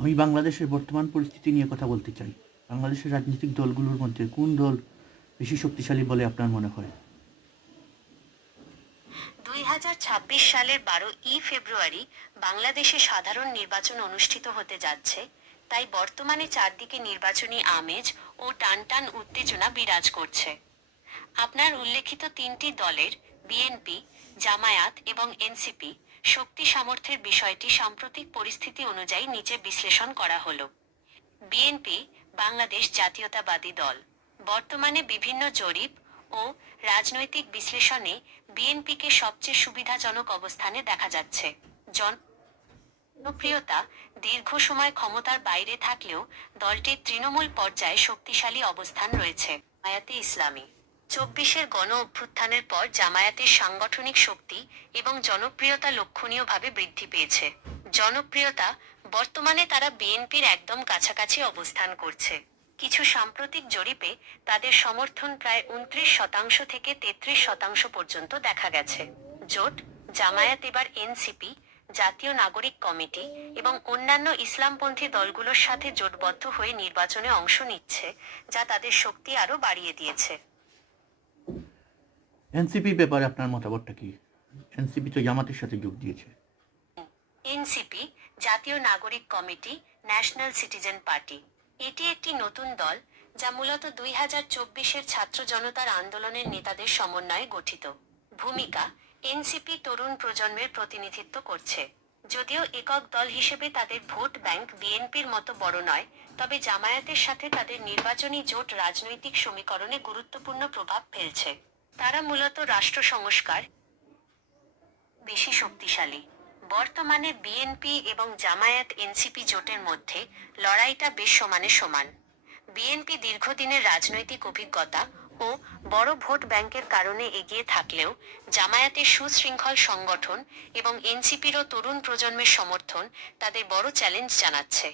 আমি বাংলাদেশের বর্তমান পরিস্থিতি নিয়ে কথা বলতে চাই। বাংলাদেশের রাজনৈতিক দলগুলোর মধ্যে কোন দল বেশি শক্তিশালী বলে আপনার মনে হয়? 2026 সালের 12 ফেব্রুয়ারি বাংলাদেশে সাধারণ নির্বাচন অনুষ্ঠিত হতে যাচ্ছে, তাই বর্তমানে চারদিকে নির্বাচনী আমেজ ও টানটান উত্তেজনা বিরাজ করছে। আপনার উল্লেখিত তিনটি দলের বিএনপি, জামায়াত এবং এনসিপি শক্তি সামর্থ্যের বিষয়টি সাম্প্রতিক পরিস্থিতি অনুযায়ী নিচে বিশ্লেষণ করা হলো। বিএনপি, বাংলাদেশ জাতীয়তাবাদী দল। বর্তমানে বিভিন্ন জরিপ ও রাজনৈতিক বিশ্লেষণে বিএনপিকে সবচেয়ে সুবিধাজনক অবস্থানে দেখা যাচ্ছে। জনপ্রিয়তা দীর্ঘ সময় ক্ষমতার বাইরে থাকলেও দলটির তৃণমূল পর্যায়ে শক্তিশালী অবস্থান রয়েছে। জামায়াতে ইসলামী 24-এর গণ অভ্যুত্থানের পর জামায়াতের সাংগঠনিক শক্তি এবং জনপ্রিয়তা লক্ষণীয়ভাবে বৃদ্ধি পেয়েছে। জনপ্রিয়তা বর্তমানে তারা বিএনপির একদম কাছাকাছি অবস্থান করছে। কিছু সাম্প্রতিক জরিপে তাদের সমর্থন প্রায় 29% থেকে 33% পর্যন্ত দেখা গেছে। জোট জামায়াত এবার এনসিপি, জাতীয় নাগরিক কমিটি এবং অন্যান্য ইসলামপন্থী দলগুলোর সাথে জোটবদ্ধ হয়ে নির্বাচনে অংশ নিচ্ছে, যা তাদের শক্তি আরও বাড়িয়ে দিয়েছে। এনসিপি ব্যাপারে আপনার মতামতটা কি? এনসিপি তো জামাতের সাথে যোগ দিয়েছে। এনসিপি, জাতীয় নাগরিক কমিটি, ন্যাশনাল সিটিজেন পার্টি। এটি একটি নতুন দল, যা মূলত 2024-এর ছাত্র জনতার আন্দোলনের নেতাদের সমন্বয়ে গঠিত। ভূমিকা: এনসিপি তরুণ প্রজন্মের প্রতিনিধিত্ব করছে। যদিও একক দল হিসেবে তাদের ভোট ব্যাংক বিএনপির মতো বড় নয়, তবে জামায়াতের সাথে তাদের নির্বাচনী জোট রাজনৈতিক সমীকরণে গুরুত্বপূর্ণ প্রভাব ফেলছে। তারা মূলত রাষ্ট্র সংস্কার বেশি শক্তিশালী। বর্তমানে বিএনপি এবং জামায়াত এনসিপি জোটের মধ্যে লড়াইটা বেশ সমানে সমান। বিএনপি দীর্ঘদিনের রাজনৈতিক অভিজ্ঞতা ও বড় ভোট ব্যাংকের কারণে এগিয়ে থাকলেও জামায়াতের সুশৃঙ্খল সংগঠন এবং এনসিপিরও তরুণ প্রজন্মের সমর্থন তাদের বড় চ্যালেঞ্জ জানাচ্ছে।